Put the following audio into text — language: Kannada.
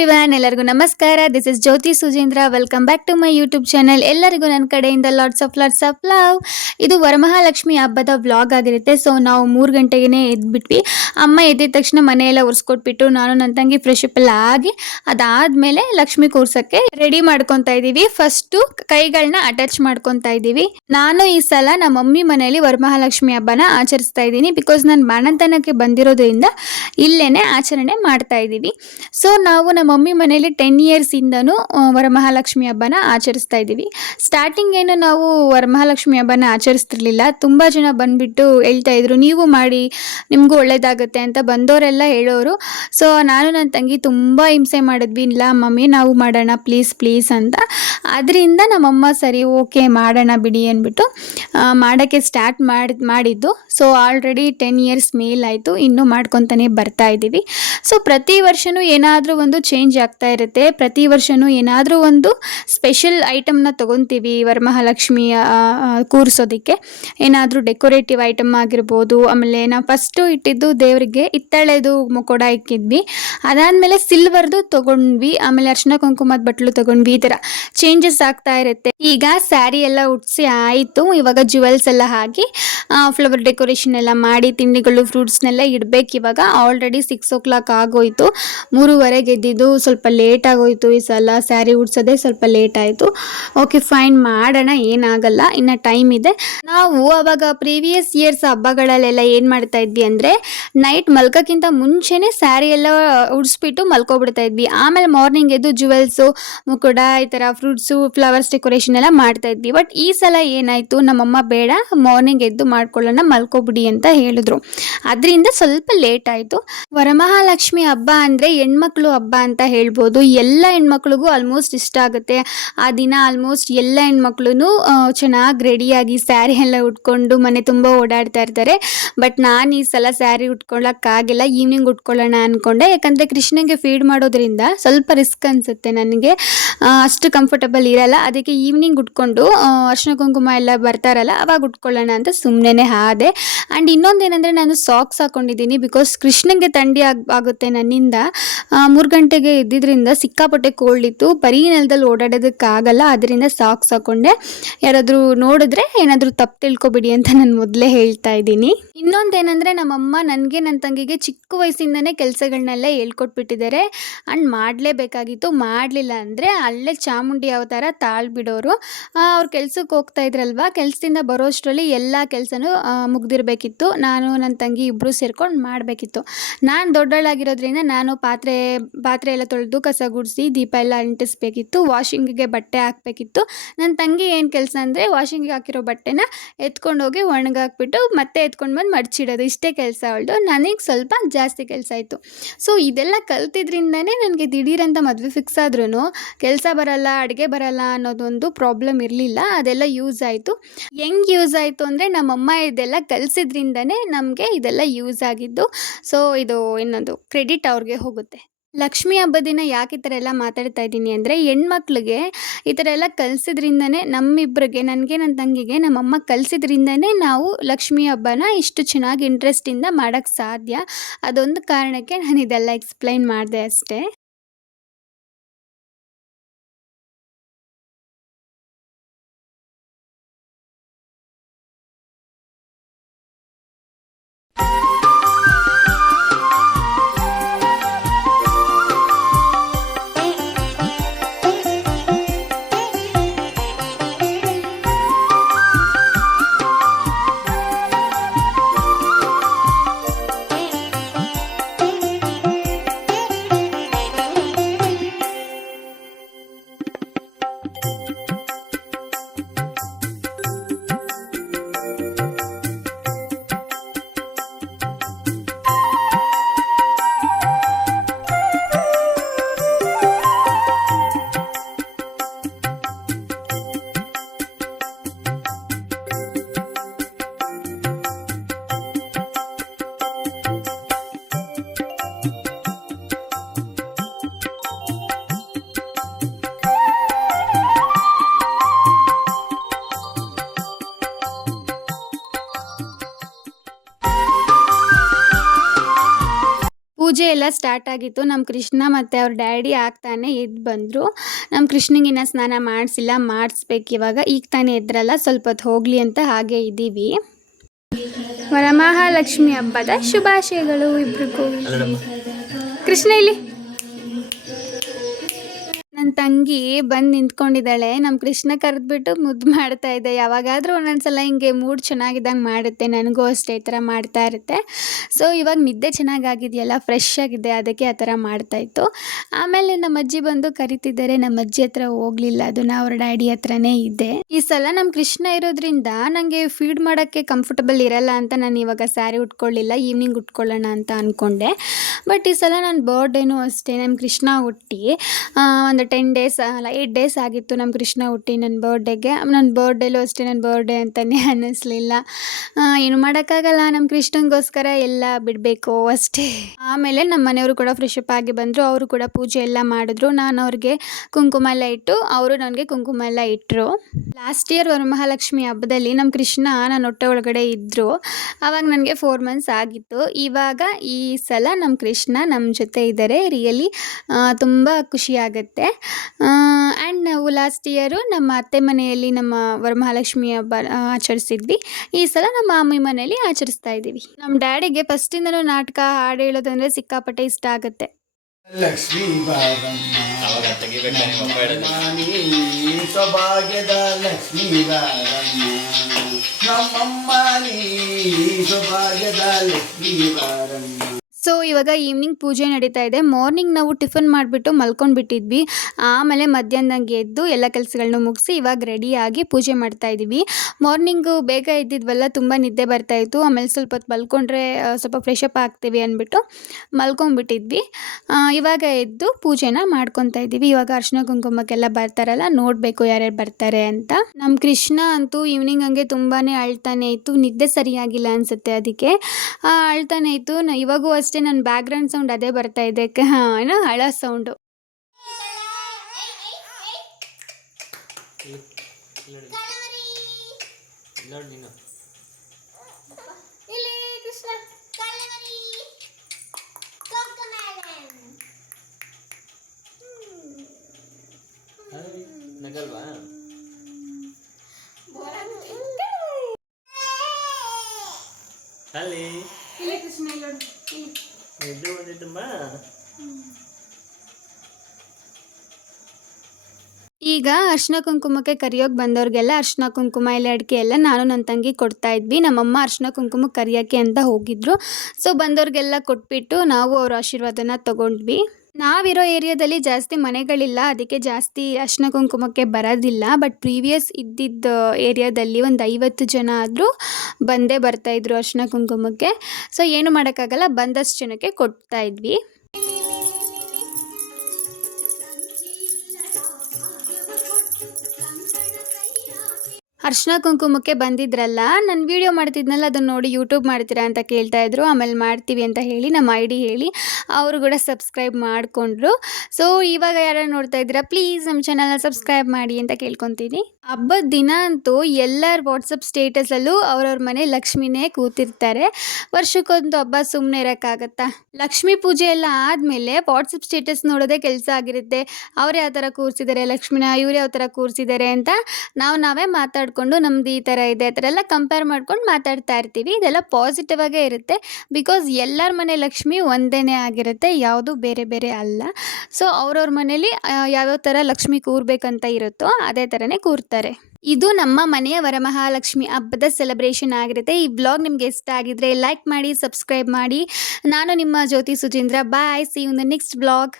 ಎವ್ರಿವನ್, ಎಲ್ಲರಿಗೂ ನಮಸ್ಕಾರ. This is Jyoti Sujendra. Welcome back to my YouTube channel. ಎಲ್ಲರಿಗೂ ನನ್ನ ಕಡೆಯಿಂದ ಲಾಟ್ಸ್ ಆಫ್ ಲವ್. ಇದು ವರಮಹಾಲಕ್ಷ್ಮಿ ಹಬ್ಬದ ವ್ಲಾಗ್ ಆಗಿರುತ್ತೆ. ಸೊ ನಾವು 3 ಗಂಟೆಗೆ ಎದ್ಬಿಟ್ವಿ. ಅಮ್ಮ ಎದ್ದಿದ ತಕ್ಷಣ ಮನೆಯೆಲ್ಲ ಒರೆಸ್ಕೊಟ್ಬಿಟ್ಟು ನಾನು ನನ್ನ ತಂಗಿ ಫ್ರೆಶ್ ಅಪ್ ಎಲ್ಲ ಆಗಿ ಅದಾದ್ಮೇಲೆ ಲಕ್ಷ್ಮಿ ಕೂರ್ಸಕ್ಕೆ ರೆಡಿ ಮಾಡ್ಕೊತಾ ಇದೀವಿ. ಫಸ್ಟ್ ಕೈಗಳನ್ನ ಅಟ್ಯಾಚ್ ಮಾಡ್ಕೊತಾ ಇದೀವಿ. ನಾನು ಈ ಸಲ ನಮ್ಮ ಮಮ್ಮಿ ಮನೆಯಲ್ಲಿ ವರಮಹಾಲಕ್ಷ್ಮಿ ಹಬ್ಬನ ಆಚರಿಸ್ತಾ ಇದ್ದೀನಿ. ಬಿಕಾಸ್ ನಾನು ಬಾಣಂತನಕ್ಕೆ ಬಂದಿರೋದ್ರಿಂದ ಇಲ್ಲೇನೆ ಆಚರಣೆ ಮಾಡ್ತಾ ಇದ್ದೀವಿ. ಸೊ ನಾವು ನಮ್ಮ ಮಮ್ಮಿ ಮನೆಯಲ್ಲಿ 10 ಇಯರ್ಸ್ ಇಂದನೂ ವರಮಹಾಲಕ್ಷ್ಮಿ ಹಬ್ಬನ ಆಚರಿಸ್ತಾ ಇದ್ದೀವಿ. ಸ್ಟಾರ್ಟಿಂಗ್ ಏನು ನಾವು ವರಮಹಾಲಕ್ಷ್ಮಿ ಹಬ್ಬನ ಆಚರಿಸ್ತಿರ್ಲಿಲ್ಲ. ತುಂಬ ಜನ ಬಂದ್ಬಿಟ್ಟು ಹೇಳ್ತಾ ಇದ್ರು, ನೀವು ಮಾಡಿ ನಿಮಗೂ ಒಳ್ಳೇದಾಗುತ್ತೆ ಅಂತ ಬಂದವರೆಲ್ಲ ಹೇಳೋರು. ಸೊ ನಾನು ನನ್ನ ತಂಗಿ ತುಂಬ ಹಿಂಸೆ ಮಾಡಿದ್ವಿ. ಇಲ್ಲ ಮಮ್ಮಿ ನಾವು ಮಾಡೋಣ ಪ್ಲೀಸ್ ಅಂತ. ಅದರಿಂದ ನಮ್ಮಮ್ಮ ಸರಿ ಓಕೆ ಮಾಡೋಣ ಬಿಡಿ ಅಂದ್ಬಿಟ್ಟು ಮಾಡೋಕ್ಕೆ ಸ್ಟಾರ್ಟ್ ಮಾಡಿದ್ದು. ಸೊ ಆಲ್ರೆಡಿ 10 ಇಯರ್ಸ್ ಮೇಲಾಯಿತು, ಇನ್ನೂ ಮಾಡ್ಕೊತಾನೆ ಬರ್ತಾ ಇದ್ದೀವಿ. ಸೊ ಪ್ರತಿ ವರ್ಷವೂ ಏನಾದರೂ ಒಂದು ಚೇಂಜ್ ಆಗ್ತಾ ಇರುತ್ತೆ. ಪ್ರತಿ ವರ್ಷವೂ ಏನಾದರೂ ಒಂದು ಸ್ಪೆಷಲ್ ಐಟಮ್ನ ತೊಗೊತೀವಿ ವರಮಹಾಲಕ್ಷ್ಮಿ ಕೂರಿಸೋದಕ್ಕೆ. ಏನಾದರೂ ಡೆಕೋರೇಟಿವ್ ಐಟಮ್ ಆಗಿರ್ಬೋದು. ಆಮೇಲೆ ನಾವು ಫಸ್ಟು ಇಟ್ಟಿದ್ದು ದೇವರಿಗೆ ಹಿತ್ತಾಳೆದು ಮುಖೋಡ ಇಕ್ಕಿದ್ವಿ. ಅದಾದಮೇಲೆ ಸಿಲ್ವರ್ದು ತೊಗೊಂಡ್ವಿ. ಆಮೇಲೆ ಅರ್ಶಿನ ಕುಂಕುಮದ ಬಟ್ಲು ತೊಗೊಂಡ್ವಿ. ಈ ಥರ ಚೇಂಜಸ್ ಆಗ್ತಾ ಇರುತ್ತೆ. ಈಗ ಸ್ಯಾರಿ ಎಲ್ಲ ಉಡಿಸಿ ಆಯಿತು. ಇವಾಗ ಜುವೆಲ್ಸ್ ಎಲ್ಲ ಹಾಕಿ ಫ್ಲವರ್ ಡೆಕೋರೇಷನ್ ಎಲ್ಲ ಮಾಡಿ ತಿಂಡಿಗಳು ಫ್ರೂಟ್ಸ್ನೆಲ್ಲ ಇಡಬೇಕು. ಇವಾಗ ಆಲ್ರೆಡಿ 6 o'clock ಆಗೋಯ್ತು. 3:30 ಎದ್ದಿದ್ದು ಸ್ವಲ್ಪ ಲೇಟ್ ಆಗೋಯ್ತು. ಈ ಸಲ ಸ್ಯಾರಿ ಉಡ್ಸೋದೇ ಸ್ವಲ್ಪ ಲೇಟ್ ಆಯಿತು. ಓಕೆ ಫೈನ್, ಮಾಡೋಣ, ಏನಾಗಲ್ಲ, ಇನ್ನು ಟೈಮ್ ಇದೆ. ನಾವು ಅವಾಗ ಪ್ರೀವಿಯಸ್ ಇಯರ್ಸ್ ಹಬ್ಬಗಳಲ್ಲೆಲ್ಲ ಏನು ಮಾಡ್ತಾ ಇದ್ವಿ ಅಂದರೆ ನೈಟ್ ಮಲ್ಕೋಕ್ಕಿಂತ ಮುಂಚೆನೇ ಸ್ಯಾರಿ ಎಲ್ಲ ಉಡಿಸ್ಬಿಟ್ಟು ಮಲ್ಕೊಬಿಡ್ತಾ ಇದ್ವಿ. ಆಮೇಲೆ ಮಾರ್ನಿಂಗ್ ಎದ್ದು ಜುವೆಲ್ಸು ಮುಕುಡ ಈ ಥರ ಫ್ರೂಟ್ಸು ಫ್ಲವರ್ಸ್ ಡೆಕೋರೇಷನ್ ಎಲ್ಲ ಮಾಡ್ತಾ ಇದ್ವಿ. ಬಟ್ ಈ ಸಲ ಏನಾಯಿತು, ನಮ್ಮಮ್ಮ ಬೇಡ ಮಾರ್ನಿಂಗ್ ಎದ್ದು ಮಾಡ್ಕೊಳ್ಳೋಣ ಮಲ್ಕೊಬಿಡಿ ಅಂತ ಹೇಳಿದ್ರು. ಅದರಿಂದ ಸ್ವಲ್ಪ ಲೇಟ್ ಆಯಿತು. ವರಮಹಾಲಕ್ಷ್ಮಿ ಹಬ್ಬ ಅಂದರೆ ಹೆಣ್ಮಕ್ಳು ಹಬ್ಬ ಅಂತ ಹೇಳ್ಬೋದು. ಎಲ್ಲ ಹೆಣ್ಮಕ್ಳಿಗೂ ಆಲ್ಮೋಸ್ಟ್ ಇಷ್ಟ ಆಗುತ್ತೆ. ಆ ದಿನ ಆಲ್ಮೋಸ್ಟ್ ಎಲ್ಲ ಹೆಣ್ಮಕ್ಳು ಚೆನ್ನಾಗಿ ರೆಡಿಯಾಗಿ ಸ್ಯಾರಿ ಎಲ್ಲ ಉಟ್ಕೊಂಡು ಮನೆ ತುಂಬ ಓಡಾಡ್ತಾ ಇರ್ತಾರೆ. ಬಟ್ ನಾನು ಈ ಸಲ ಸ್ಯಾರಿ ಉಟ್ಕೊಳ್ಳೋಕ್ಕಾಗಿಲ್ಲ, ಈವ್ನಿಂಗ್ ಉಟ್ಕೊಳ್ಳೋಣ ಅಂದ್ಕೊಂಡೆ. ಯಾಕಂದರೆ ಕೃಷ್ಣನಿಗೆ ಫೀಡ್ ಮಾಡೋದ್ರಿಂದ ಸ್ವಲ್ಪ ರಿಸ್ಕ್ ಅನಿಸುತ್ತೆ ನನಗೆ, ಅಷ್ಟು ಕಂಫರ್ಟಬಲ್ ಇರಲ್ಲ. ಅದಕ್ಕೆ ಈವ್ನಿಂಗ್ ಉಟ್ಕೊಂಡು ಅರ್ಶಿನ ಕುಂಕುಮ ಎಲ್ಲ ಬರ್ತಾರಲ್ಲ ಅವಾಗ ಉಟ್ಕೊಳ್ಳೋಣ ಅಂತ ಸುಮ್ಮನೆ ಹಾದೆ. ಆ್ಯಂಡ್ ಇನ್ನೊಂದೇನೆಂದರೆ ನಾನು ಸಾಕ್ಸ್ ಹಾಕ್ಕೊಂಡಿದ್ದೀನಿ. ಬಿಕಾಸ್ ಕೃಷ್ಣನಿಗೆ ಥಂಡಿ ಆಗುತ್ತೆ ನನ್ನಿಂದ. 3 ಗಂಟೆಗೆ ಎದ್ದಿದ್ರಿಂದ ಸಿಕ್ಕಾಪಟ್ಟೆ ಕೋಲ್ಡ್ ಇತ್ತು. ಬರೀ ನೆಲದಲ್ಲಿ ಓಡಾಡೋದಕ್ಕಾಗಲ್ಲ. ಅದರಿಂದ ಸಾಕ್ಸ್ ಹಾಕ್ಕೊಂಡೆ. ಯಾರಾದರೂ ನೋಡಿದ್ರೆ ಏನಾದರೂ ತಪ್ಪು ತಿಳ್ಕೊಬಿಡಿ ಅಂತ ನಾನು ಮೊದಲೇ ಹೇಳ್ತಾ ಇದ್ದೀನಿ. ಇನ್ನೊಂದೇನೆಂದರೆ ನಮ್ಮಮ್ಮ ನನಗೆ ನನ್ನ ತಂಗಿಗೆ ಚಿಕ್ಕ ವಯಸ್ಸಿಂದನೇ ಕೆಲಸಗಳನ್ನೆಲ್ಲ ಹೇಳ್ಕೊಟ್ಬಿಟ್ಟಿದ್ದಾರೆ. ಆ್ಯಂಡ್ ಮಾಡಲೇಬೇಕಾಗಿತ್ತು. ಮಾಡಲಿಲ್ಲ ಅಂದರೆ ಅಲ್ಲೇ ಚಾಮುಂಡಿ ಅವತಾರ ತಾಳ್ಬಿಡೋರು. ಅವ್ರು ಕೆಲ್ಸಕ್ಕೆ ಹೋಗ್ತಾ ಇದ್ರಲ್ವ, ಕೆಲಸದಿಂದ ಬರೋಷ್ಟರಲ್ಲಿ ಎಲ್ಲ ಕೆಲಸನೂ ಮುಗ್ದಿರಬೇಕಿತ್ತು. ನಾನು ನನ್ನ ತಂಗಿ ಇಬ್ಬರು ಸೇರ್ಕೊಂಡು ಮಾಡಬೇಕಿತ್ತು. ನಾನು ದೊಡ್ಡಳಾಗಿರೋದ್ರಿಂದ ನಾನು ಪಾತ್ರೆ ಎಲ್ಲ ತೊಳೆದು ಕಸ ಗುಡಿಸಿ ದೀಪ ಎಲ್ಲ ಅಂಟಿಸ್ಬೇಕಿತ್ತು. ವಾಷಿಂಗಿಗೆ ಬಟ್ಟೆ ಹಾಕಬೇಕಿತ್ತು. ನನ್ನ ತಂಗಿ ಏನು ಕೆಲಸ ಅಂದರೆ ವಾಷಿಂಗಿಗೆ ಹಾಕಿರೋ ಬಟ್ಟೆನ ಎತ್ಕೊಂಡೋಗಿ ಒಣಗಾಕ್ಬಿಟ್ಟು ಮತ್ತೆ ಎತ್ಕೊಂಡು ಬಂದು ಮಡ್ಚಿಡೋದು. ಇಷ್ಟೇ ಕೆಲಸ ಅವಳದು. ನನಗೆ ಸ್ವಲ್ಪ ಜಾಸ್ತಿ ಕೆಲಸ ಆಯಿತು. ಸೊ ಇದೆಲ್ಲ ಕಲ್ತಿದ್ರಿಂದನೇ ನನಗೆ ದಿಢೀರಂತ ಮದುವೆ ಫಿಕ್ಸ್ ಆದ್ರೂ ಕೆಲಸ ಬರಲ್ಲ, ಅಡುಗೆ ಬರಲ್ಲ ಅನ್ನೋದೊಂದು ಪ್ರಾಬ್ಲಮ್ ಇರಲಿಲ್ಲ. ಅದೆಲ್ಲ ಯೂಸ್ ಆಯಿತು. ಹೆಂಗೆ ಯೂಸ್ ಆಯಿತು ಅಂದರೆ ನಮ್ಮಮ್ಮ ಇದೆಲ್ಲ ಕಲಿಸಿದ್ರಿಂದನೇ ನಮಗೆ ಇದೆಲ್ಲ ಯೂಸ್ ಆಗಿದ್ದು. ಸೊ ಇದು ಇನ್ನೊಂದು ಕ್ರೆಡಿಟ್ ಅವ್ರಿಗೆ ಹೋಗುತ್ತೆ. ಲಕ್ಷ್ಮಿ ಹಬ್ಬದ ದಿನ ಯಾಕೆ ಈ ಥರ ಎಲ್ಲ ಮಾತಾಡ್ತಾ ಇದ್ದೀನಿ ಅಂದರೆ ಹೆಣ್ಮಕ್ಳಿಗೆ ಈ ಥರ ಎಲ್ಲ ಕಲಿಸಿದ್ರಿಂದನೇ ನಮ್ಮಿಬ್ಬರಿಗೆ, ನನಗೆ ನನ್ನ ತಂಗಿಗೆ ನಮ್ಮಮ್ಮ ಕಲಿಸಿದ್ರಿಂದನೇ ನಾವು ಲಕ್ಷ್ಮಿ ಹಬ್ಬನ ಇಷ್ಟು ಚೆನ್ನಾಗಿ ಇಂಟ್ರೆಸ್ಟಿಂದ ಮಾಡೋಕ್ಕೆ ಸಾಧ್ಯ. ಅದೊಂದು ಕಾರಣಕ್ಕೆ ನಾನು ಇದೆಲ್ಲ ಎಕ್ಸ್ಪ್ಲೈನ್ ಮಾಡಿದೆ ಅಷ್ಟೇ. ಪೂಜೆ ಎಲ್ಲ ಸ್ಟಾರ್ಟ್ ಆಗಿತ್ತು. ನಮ್ಮ ಕೃಷ್ಣ ಮತ್ತು ಅವ್ರ ಡ್ಯಾಡಿ ಆಗ್ತಾನೆ ಎದ್ದು ಬಂದರು. ನಮ್ಮ ಕೃಷ್ಣಂಗಿನ್ನ ಸ್ನಾನ ಮಾಡಿಸಿಲ್ಲ, ಮಾಡಿಸ್ಬೇಕು ಇವಾಗ. ಈಗ ತಾನೇ ಎದ್ರಲ್ಲ, ಸ್ವಲ್ಪ ಹೊತ್ತು ಹೋಗಲಿ ಅಂತ ಹಾಗೆ ಇದ್ದೀವಿ. ವರಮಹಾಲಕ್ಷ್ಮಿ ಹಬ್ಬದ ಶುಭಾಶಯಗಳು ಇಬ್ರಿಗೂ. ಕೃಷ್ಣ ಇಲ್ಲಿ ನನ್ನ ತಂಗಿ ಬಂದು ನಿಂತ್ಕೊಂಡಿದ್ದಾಳೆ. ನಮ್ಮ ಕೃಷ್ಣ ಕರೆದ್ಬಿಟ್ಟು ಮುದ್ದು ಮಾಡ್ತಾ ಇದ್ದೆ. ಯಾವಾಗಾದರೂ ಒಂದೊಂದ್ಸಲ ಹಿಂಗೆ ಮೂಡ್ ಚೆನ್ನಾಗಿದ್ದಂಗೆ ಮಾಡುತ್ತೆ. ನನಗೂ ಅಷ್ಟೇ ಈ ಥರ ಮಾಡ್ತಾ ಇರುತ್ತೆ. ಸೊ ಇವಾಗ ನಿದ್ದೆ ಚೆನ್ನಾಗಾಗಿದೆಯಲ್ಲ, ಫ್ರೆಶ್ ಆಗಿದೆ, ಅದಕ್ಕೆ ಆ ಥರ ಮಾಡ್ತಾಯಿತ್ತು. ಆಮೇಲೆ ನಮ್ಮ ಅಜ್ಜಿ ಬಂದು ಕರಿತಿದ್ದಾರೆ. ನಮ್ಮ ಅಜ್ಜಿ ಹತ್ರ ಹೋಗಲಿಲ್ಲ, ಅದು ನಾ ಅವ್ರ ಡ್ಯಾಡಿ ಹತ್ರನೇ ಇದ್ದೆ. ಈ ಸಲ ನಮ್ಮ ಕೃಷ್ಣ ಇರೋದ್ರಿಂದ ನನಗೆ ಫೀಡ್ ಮಾಡೋಕ್ಕೆ ಕಂಫರ್ಟಬಲ್ ಇರಲ್ಲ ಅಂತ ನಾನು ಇವಾಗ ಸ್ಯಾರಿ ಉಟ್ಕೊಳ್ಳಿಲ್ಲ, ಈವ್ನಿಂಗ್ ಉಟ್ಕೊಳ್ಳೋಣ ಅಂತ ಅಂದ್ಕೊಂಡೆ. ಬಟ್ ಈ ಸಲ ನನ್ನ ಬರ್ಡೇನೂ ಅಷ್ಟೇ, ನಮ್ಮ ಕೃಷ್ಣ ಹುಟ್ಟಿ ಒಂದು 10 ಡೇಸ್ ಅಲ್ಲ 8 ಡೇಸ್ ಆಗಿತ್ತು ನಮ್ಮ ಕೃಷ್ಣ ಹುಟ್ಟಿ ನನ್ನ ಬರ್ಡೇಗೆ. ನನ್ನ ಬರ್ಡೇಲೂ ಅಷ್ಟೇ ನನ್ನ ಬರ್ಡೇ ಅಂತಲೇ ಅನ್ನಿಸ್ಲಿಲ್ಲ. ಏನು ಮಾಡೋಕ್ಕಾಗಲ್ಲ, ನಮ್ಮ ಕೃಷ್ಣನಿಗೋಸ್ಕರ ಎಲ್ಲ ಬಿಡಬೇಕು ಅಷ್ಟೇ. ಆಮೇಲೆ ನಮ್ಮ ಮನೆಯವರು ಕೂಡ ಫ್ರೆಶ್ ಅಪ್ ಆಗಿ ಬಂದರು. ಅವರು ಕೂಡ ಪೂಜೆ ಎಲ್ಲ ಮಾಡಿದ್ರು. ನಾನು ಅವ್ರಿಗೆ ಕುಂಕುಮ ಎಲ್ಲ ಇಟ್ಟು, ಅವರು ನನಗೆ ಕುಂಕುಮ ಎಲ್ಲ ಇಟ್ಟರು. ಲಾಸ್ಟ್ ಇಯರ್ ವರಮಹಾಲಕ್ಷ್ಮಿ ಹಬ್ಬದಲ್ಲಿ ನಮ್ಮ ಕೃಷ್ಣ ನನ್ನ ಹೊಟ್ಟೆ ಒಳಗಡೆ ಇದ್ದರು. ಆವಾಗ ನನಗೆ 4 ಮಂತ್ಸ್ ಆಗಿತ್ತು. ಇವಾಗ ಈ ಸಲ ನಮ್ಮ ಕೃಷ್ಣ ನಮ್ಮ ಜೊತೆ ಇದ್ದಾರೆ. ರಿಯಲಿ ತುಂಬ ಖುಷಿಯಾಗುತ್ತೆ. ಆ್ಯಂಡ್ ನಾವು ಲಾಸ್ಟ್ ಇಯರು ನಮ್ಮ ಅತ್ತೆ ಮನೆಯಲ್ಲಿ ನಮ್ಮ ವರಮಹಾಲಕ್ಷ್ಮಿ ಹಬ್ಬ ಆಚರಿಸಿದ್ವಿ. ಈ ಸಲ ನಮ್ಮ ಮಾಮಿ ಮನೆಯಲ್ಲಿ ಆಚರಿಸ್ತಾ ಇದ್ದೀವಿ. ನಮ್ಮ ಡ್ಯಾಡಿಗೆ ಫಸ್ಟಿಂದನೂ ನಾಟಕ ಹಾಡು ಹೇಳೋದಂದರೆ ಸಿಕ್ಕಾಪಟ್ಟೆ ಇಷ್ಟ ಆಗುತ್ತೆ. ಲಕ್ಷ್ಮೀ ಸೌಭಾಗ್ಯದ ಲಕ್ಷ್ಮೀ ನಮ್ಮಮ್ಮ ನೀ ಸೌಭಾಗ್ಯದ ಲಕ್ಷ್ಮೀ ಸೊ ಇವಾಗ ಈವ್ನಿಂಗ್ ಪೂಜೆ ನಡೀತಾ ಇದೆ. ಮಾರ್ನಿಂಗ್ ನಾವು ಟಿಫನ್ ಮಾಡಿಬಿಟ್ಟು ಮಲ್ಕೊಂಡ್ಬಿಟ್ಟಿದ್ವಿ. ಆಮೇಲೆ ಮಧ್ಯಾಹ್ನದಂಗೆ ಎದ್ದು ಎಲ್ಲ ಕೆಲಸಗಳನ್ನೂ ಮುಗಿಸಿ ಇವಾಗ ರೆಡಿಯಾಗಿ ಪೂಜೆ ಮಾಡ್ತಾಯಿದ್ದೀವಿ. ಮಾರ್ನಿಂಗು ಬೇಗ ಎದ್ದಿದ್ವಲ್ಲ, ತುಂಬ ನಿದ್ದೆ ಬರ್ತಾಯಿತ್ತು. ಆಮೇಲೆ ಸ್ವಲ್ಪ ಹೊತ್ತು ಮಲ್ಕೊಂಡ್ರೆ ಸ್ವಲ್ಪ ಫ್ರೆಶ್ ಅಪ್ ಆಗ್ತೀವಿ ಅಂದ್ಬಿಟ್ಟು ಮಲ್ಕೊಂಡ್ಬಿಟ್ಟಿದ್ವಿ. ಇವಾಗ ಎದ್ದು ಪೂಜೆನ ಮಾಡ್ಕೊತಾ ಇದ್ದೀವಿ. ಇವಾಗ ಅರ್ಶಿನ ಕುಂಕುಮಕ್ಕೆಲ್ಲ ಬರ್ತಾರಲ್ಲ, ನೋಡಬೇಕು ಯಾರ್ಯಾರು ಬರ್ತಾರೆ ಅಂತ. ನಮ್ಮ ಕೃಷ್ಣ ಅಂತೂ ಈವ್ನಿಂಗ್ ಹಂಗೆ ತುಂಬಾ ಅಳ್ತಾನೆ ಇತ್ತು. ನಿದ್ದೆ ಸರಿಯಾಗಿಲ್ಲ ಅನಿಸುತ್ತೆ, ಅದಕ್ಕೆ ಅಳ್ತಾನೆ ಇತ್ತು. ಇವಾಗೂ ಅಷ್ಟೇ ನನ್ನ ಬ್ಯಾಕ್ಗ್ರೌಂಡ್ ಸೌಂಡ್ ಅದೇ ಬರ್ತಾ ಇದೆ, ಏನೋ ಹಳ ಸೌಂಡು. ನಗಲ್ವಾ ಅಲ್ಲಿ ಎದ್ದು ಬಂದಿದ್ದಮ್ಮ. ಈಗ ಅರ್ಶಿನ ಕುಂಕುಮಕ್ಕೆ ಕರಿಯೋಕೆ ಬಂದವ್ರಿಗೆಲ್ಲ ಅರ್ಶಿನ ಕುಂಕುಮ ಎಲ್ಲ ಅಡಿಕೆ ಎಲ್ಲ ನಾನು ನನ್ನ ತಂಗಿ ಕೊಡ್ತಾ ಇದ್ವಿ. ನಮ್ಮಮ್ಮ ಅರ್ಶಿನ ಕುಂಕುಮ ಕರಿಯೋಕ್ಕೆ ಅಂತ ಹೋಗಿದ್ರು. ಸೊ ಬಂದವ್ರಿಗೆಲ್ಲ ಕೊಟ್ಬಿಟ್ಟು ನಾವು ಅವ್ರ ಆಶೀರ್ವಾದನ ತಗೊಂಡ್ವಿ. ನಾವಿರೋ ಏರಿಯಾದಲ್ಲಿ ಜಾಸ್ತಿ ಮನೆಗಳಿಲ್ಲ, ಅದಕ್ಕೆ ಜಾಸ್ತಿ ಅರ್ಶಿನ ಕುಂಕುಮಕ್ಕೆ ಬರೋದಿಲ್ಲ. ಬಟ್ ಪ್ರೀವಿಯಸ್ ಇದ್ದಿದ್ದ ಏರಿಯಾದಲ್ಲಿ ಒಂದು 50 ಜನ ಆದರೂ ಬಂದೇ ಬರ್ತಾಯಿದ್ರು ಅರ್ಶಿನ ಕುಂಕುಮಕ್ಕೆ. ಸೊ ಏನು ಮಾಡೋಕ್ಕಾಗಲ್ಲ, ಬಂದಷ್ಟು ಜನಕ್ಕೆ ಕೊಡ್ತಾ ಇದ್ವಿ. ಅರ್ಶಿನ ಕುಂಕುಮಕ್ಕೆ ಬಂದಿದ್ರಲ್ಲ, ನಾನು ವೀಡಿಯೋ ಮಾಡ್ತಿದ್ನಲ್ಲ, ಅದನ್ನು ನೋಡಿ ಯೂಟ್ಯೂಬ್ ಮಾಡ್ತೀರಾ ಅಂತ ಕೇಳ್ತಾಯಿದ್ರು. ಆಮೇಲೆ ಮಾಡ್ತೀವಿ ಅಂತ ಹೇಳಿ ನಮ್ಮ ID ಹೇಳಿ ಅವರು ಕೂಡ ಸಬ್ಸ್ಕ್ರೈಬ್ ಮಾಡಿಕೊಂಡ್ರು. ಸೊ ಇವಾಗ ಯಾರು ನೋಡ್ತಾ ಇದ್ದೀರಾ, ಪ್ಲೀಸ್ ನಮ್ಮ ಚಾನಲ್ನ ಸಬ್ಸ್ಕ್ರೈಬ್ ಮಾಡಿ ಅಂತ ಕೇಳ್ಕೊತೀನಿ. ಹಬ್ಬದ ದಿನ ಅಂತೂ ಎಲ್ಲರ ವಾಟ್ಸಪ್ ಸ್ಟೇಟಸಲ್ಲೂ ಅವ್ರವ್ರ ಮನೆ ಲಕ್ಷ್ಮಿನೇ ಕೂತಿರ್ತಾರೆ. ವರ್ಷಕ್ಕೊಂದು ಹಬ್ಬ, ಸುಮ್ಮನೆ ಇರೋಕ್ಕಾಗತ್ತಾ? ಲಕ್ಷ್ಮೀ ಪೂಜೆ ಎಲ್ಲ ಆದಮೇಲೆ ವಾಟ್ಸಪ್ ಸ್ಟೇಟಸ್ ನೋಡೋದೇ ಕೆಲಸ ಆಗಿರುತ್ತೆ. ಅವ್ರು ಯಾವ ಥರ ಕೂರಿಸಿದ್ದಾರೆ ಲಕ್ಷ್ಮಿನ, ಇವ್ರು ಯಾವ ಥರ ಕೂರಿಸಿದ್ದಾರೆ ಅಂತ ನಾವೇ ಮಾತಾಡಿಕೊಂಡು ನಮ್ದು ಈ ಥರ ಇದೆ ಆ ಥರ ಎಲ್ಲ ಕಂಪೇರ್ ಮಾಡ್ಕೊಂಡು ಮಾತಾಡ್ತಾ ಇರ್ತೀವಿ. ಇದೆಲ್ಲ ಪಾಸಿಟಿವ್ ಆಗೇ ಇರುತ್ತೆ. ಬಿಕಾಸ್ ಎಲ್ಲರ ಮನೆ ಲಕ್ಷ್ಮಿ ಒಂದೇ ಆಗಿರುತ್ತೆ, ಯಾವುದು ಬೇರೆ ಬೇರೆ ಅಲ್ಲ. ಸೊ ಅವ್ರವ್ರ ಮನೇಲಿ ಯಾವ್ಯಾವ ಥರ ಲಕ್ಷ್ಮಿ ಕೂರ್ಬೇಕಂತ ಇರುತ್ತೋ ಅದೇ ಥರನೇ ಕೂರ್ತಾರೆ. ಇದು ನಮ್ಮ ಮನೆಯ ವರಮಹಾಲಕ್ಷ್ಮಿ ಹಬ್ಬದ ಸೆಲೆಬ್ರೇಷನ್ ಆಗಿರುತ್ತೆ. ಈ ಬ್ಲಾಗ್ ನಿಮ್ಗೆ ಇಷ್ಟ ಆಗಿದ್ರೆ ಲೈಕ್ ಮಾಡಿ, ಸಬ್ಸ್ಕ್ರೈಬ್ ಮಾಡಿ. ನಾನು ನಿಮ್ಮ Jyothi Sujendra. Bye, see you in the next blog.